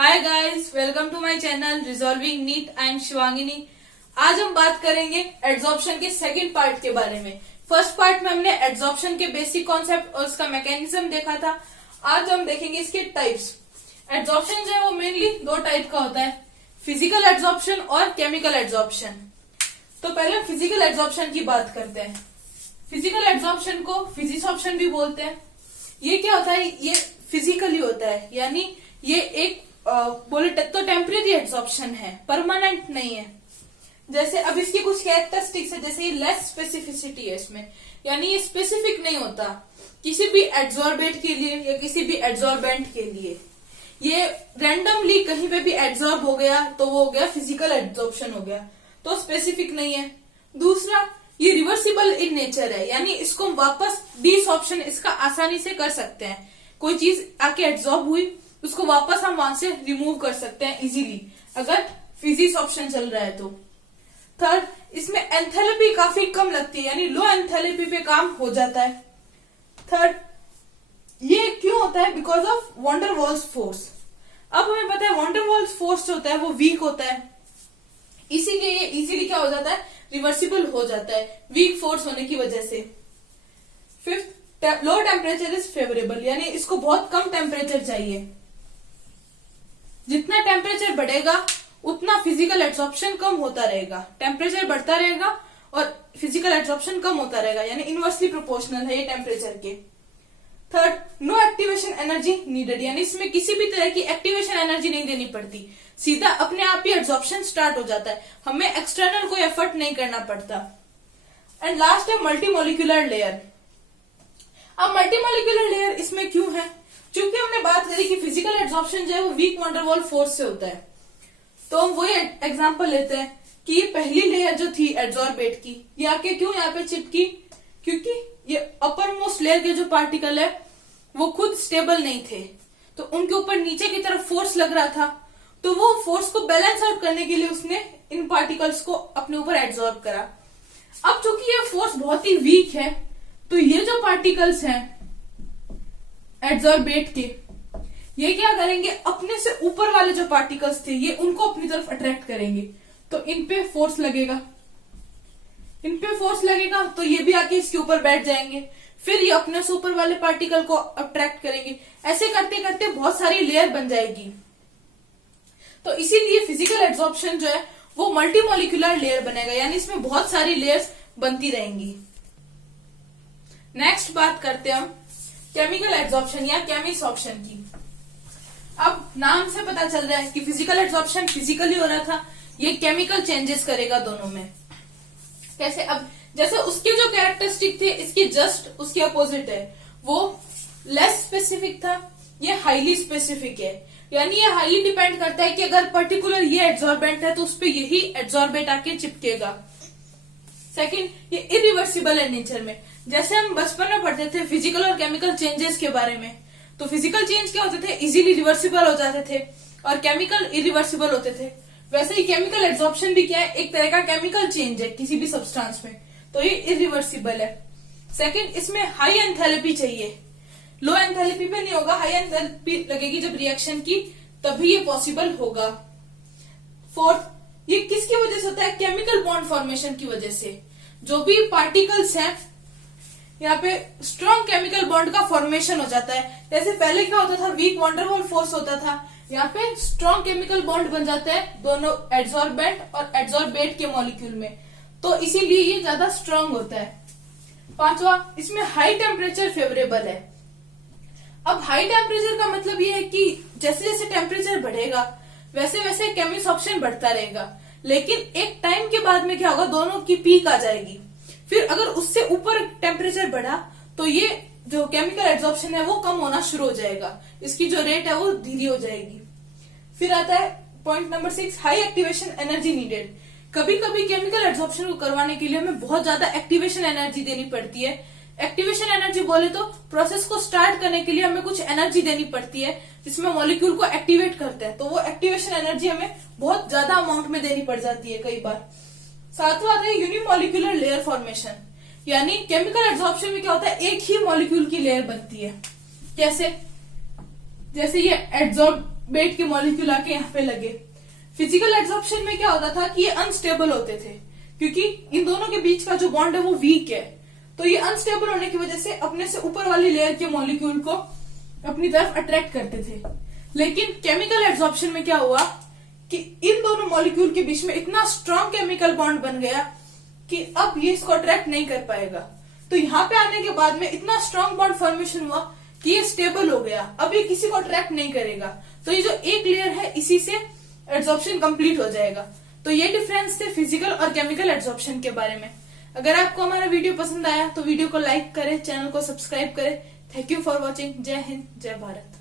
Hi guys, welcome to my channel resolving NEET. I am Shivangini. आज हम बात करेंगे एड्सॉर्प्शन के सेकंड पार्ट के बारे में। फर्स्ट पार्ट में हमने एड्सॉर्प्शन के बेसिक कॉन्सेप्ट और उसका मैकेनिज्म देखा था। आज हम देखेंगे इसके टाइप्स। एड्सॉर्प्शन जो है वो मेनली दो टाइप का होता है, फिजिकल एड्सॉर्प्शन और केमिकल एड्सॉर्प्शन। तो पहले हम फिजिकल एड्सॉर्प्शन की बात करते हैं। फिजिकल एड्सॉर्प्शन को फिजिसॉर्प्शन भी बोलते हैं। ये क्या होता है, ये फिजिकली होता है, यानी ये एक बोले तो टेम्परेरी एड्सॉर्प्शन है, परमानेंट नहीं है। जैसे अब इसकी कुछ कैरेक्टरिस्टिक्स है, जैसे ये लेस स्पेसिफिसिटी है इसमें, यानी ये स्पेसिफिक नहीं होता किसी भी एड्सॉर्बेट के लिए या किसी भी एड्सॉर्बेंट के लिए। ये रैंडमली कहीं पे भी एड्सॉर्ब हो गया तो वो हो गया फिजिकल एड्सॉर्प्शन हो गया, तो स्पेसिफिक नहीं है। दूसरा, ये रिवर्सिबल इन नेचर है, यानी इसको वापस डिसॉर्प्शन इसका आसानी से कर सकते हैं। कोई चीज आके एड्सॉर्ब हुई, उसको वापस हम वहां से रिमूव कर सकते हैं इजीली, अगर फिजिसॉर्प्शन चल रहा है तो। थर्ड, इसमें एंथैल्पी काफी कम लगती है, यानी लो एंथैल्पी पे काम हो जाता है। थर्ड, ये क्यों होता है, because of wonder walls force. अब हमें पता है वंडर वॉल्स फोर्स जो होता है वो वीक होता है, इसीलिए ये इजीली क्या हो जाता है, रिवर्सिबल हो जाता है वीक फोर्स होने की वजह से। Fifth, low temperature is favourable, यानी इसको बहुत कम टेम्परेचर चाहिए। जितना टेम्परेचर बढ़ेगा उतना फिजिकल एड्सॉर्प्शन कम होता रहेगा, टेम्परेचर बढ़ता रहेगा और फिजिकल एड्सॉर्प्शन कम होता रहेगा, यानी इनवर्सली प्रोपोर्शनल है ये टेम्परेचर के। Third, no activation energy needed, यानी इसमें किसी भी तरह की एक्टिवेशन एनर्जी नहीं देनी पड़ती, सीधा अपने आप ही एड्सॉर्प्शन स्टार्ट हो जाता है, हमें एक्सटर्नल कोई एफर्ट नहीं करना पड़ता। एंड लास्ट है मल्टीमोलिकुलर लेयर। अब मल्टीमोलिकुलर लेयर इसमें क्यों है, क्योंकि हमने बात करी कि फिजिकल एड्सॉर्प्शन जो है वो वीक वंडर वॉल फोर्स से होता है। तो हम वही एग्जांपल लेते हैं कि ये पहली लेयर जो थी एड्सॉर्बेट की, ये आके क्यों यहाँ पे चिपकी, क्योंकि ये अपर मोस्ट लेयर के जो पार्टिकल है वो खुद स्टेबल नहीं थे, तो उनके ऊपर नीचे की तरफ फोर्स लग रहा था, तो वो फोर्स को बैलेंस आउट करने के लिए उसने इन पार्टिकल्स को अपने ऊपर एड्सॉर्ब करा। अब चूंकि ये फोर्स बहुत ही वीक है, तो ये जो पार्टिकल्स हैं एड्सॉर्बेट के, ये क्या करेंगे, अपने से ऊपर वाले जो पार्टिकल्स थे ये उनको अपनी तरफ अट्रैक्ट करेंगे, तो इन पे फोर्स लगेगा, इन पे फोर्स लगेगा तो ये भी आके इसके ऊपर बैठ जाएंगे, फिर ये अपने से ऊपर वाले पार्टिकल को अट्रैक्ट करेंगे, ऐसे करते करते बहुत सारी लेयर बन जाएगी। तो इसीलिए फिजिकल एड्सॉर्प्शन जो है वो मल्टीमोलिकुलर लेयर बनेगा, यानी इसमें बहुत सारी लेयर्स बनती रहेंगी। नेक्स्ट बात करते हैं हम केमिकल एड्सॉर्प्शन या केमिसॉर्प्शन की। अब नाम से पता चल रहा है कि फिजिकल एड्सॉर्प्शन फिजिकली हो रहा था, ये केमिकल चेंजेस करेगा दोनों में। कैसे, अब जैसे उसके जो कैरेक्टरिस्टिक थे इसकी जस्ट उसके अपोजिट है, वो लेस स्पेसिफिक था, ये हाईली स्पेसिफिक है, यानी ये हाईली डिपेंड करता है कि अगर पर्टिकुलर ये एड्सॉर्बेंट है तो उस पर यही एड्सॉर्बेट आके चिपकेगा। सेकंड, ये इरिवर्सिबल है नेचर में। जैसे हम बचपन में पढ़ते थे फिजिकल और केमिकल चेंजेस के बारे में, तो फिजिकल चेंज क्या होते थे, इजीली रिवर्सिबल हो जाते थे, और केमिकल इरिवर्सिबल होते थे। वैसे ही केमिकल एड्सॉर्प्शन भी क्या है, एक तरह का केमिकल चेंज है किसी भी सब्सटेंस में, तो ये इरिवर्सिबल है। सेकंड, इसमें हाई एंथैल्पी चाहिए, लो एंथैल्पी पे नहीं होगा, हाई एंथैल्पी लगेगी जब रिएक्शन की, तभी ये पॉसिबल होगा। फोर्थ, ये किसकी वजह से होता है, केमिकल बॉन्ड फॉर्मेशन की वजह से। जो भी पार्टिकल्स हैं यहाँ पे स्ट्रॉन्ग केमिकल बॉन्ड का फॉर्मेशन हो जाता है। जैसे पहले क्या होता था, वीक वंडर वॉल फोर्स होता था, यहाँ पे स्ट्रॉन्ग केमिकल बॉन्ड बन जाता है दोनों एड्सॉर्बेंट और एड्सॉर्बेट के मॉलिक्यूल में, तो इसीलिए ये ज्यादा स्ट्रॉन्ग होता है। पांचवा, इसमें हाई टेम्परेचर फेवरेबल है। अब हाई टेम्परेचर का मतलब ये है कि जैसे जैसे टेम्परेचर बढ़ेगा वैसे वैसे केमिसॉर्प्शन बढ़ता रहेगा, लेकिन एक टाइम के बाद में क्या होगा, दोनों की पीक आ जाएगी, फिर अगर उससे ऊपर टेम्परेचर बढ़ा तो ये जो केमिकल एड्सॉर्प्शन है वो कम होना शुरू हो जाएगा, इसकी जो रेट है वो धीरे हो जाएगी। फिर आता है point number 6, high activation energy needed. कभी कभी केमिकल एड्सॉर्प्शन को करवाने के लिए हमें बहुत ज्यादा एक्टिवेशन एनर्जी देनी पड़ती है। एक्टिवेशन एनर्जी बोले तो प्रोसेस को स्टार्ट करने के लिए हमें कुछ एनर्जी देनी पड़ती है जिसमें मॉलिक्यूल को एक्टिवेट करते हैं, तो वो एक्टिवेशन एनर्जी हमें बहुत ज्यादा अमाउंट में देनी पड़ जाती है कई बार। सातवां आता है यूनिमोलिकुलर लेयर फॉर्मेशन, यानी केमिकल एड्सॉर्प्शन में क्या होता है, एक ही मॉलिक्यूल की लेयर बनती है। कैसे, जैसे ये एड्सॉर्ब बैठ के मॉलिक्यूल आके यहाँ पे लगे। फिजिकल एड्सॉर्प्शन में क्या होता था कि ये अनस्टेबल होते थे, क्योंकि इन दोनों के बीच का जो बॉन्ड है वो वीक है, तो ये अनस्टेबल होने की वजह से अपने से ऊपर वाली लेयर के मॉलिक्यूल को अपनी तरफ अट्रैक्ट करते थे। लेकिन केमिकल एड्सॉर्प्शन में क्या हुआ कि इन दोनों मॉलिक्यूल के बीच में इतना स्ट्रॉन्ग केमिकल बॉन्ड बन गया कि अब ये इसको अट्रैक्ट नहीं कर पाएगा। तो यहाँ पे आने के बाद में इतना स्ट्रॉन्ग बॉन्ड फॉर्मेशन हुआ कि ये स्टेबल हो गया, अब ये किसी को अट्रैक्ट नहीं करेगा। तो ये जो एक लेयर है इसी से एड्सॉर्प्शन कंप्लीट हो जाएगा। तो ये डिफरेंस थे फिजिकल और केमिकल एड्सॉर्प्शन के बारे में। अगर आपको हमारा वीडियो पसंद आया तो वीडियो को लाइक करें, चैनल को सब्सक्राइब करें। Thank you for watching. जय हिंद, जय भारत।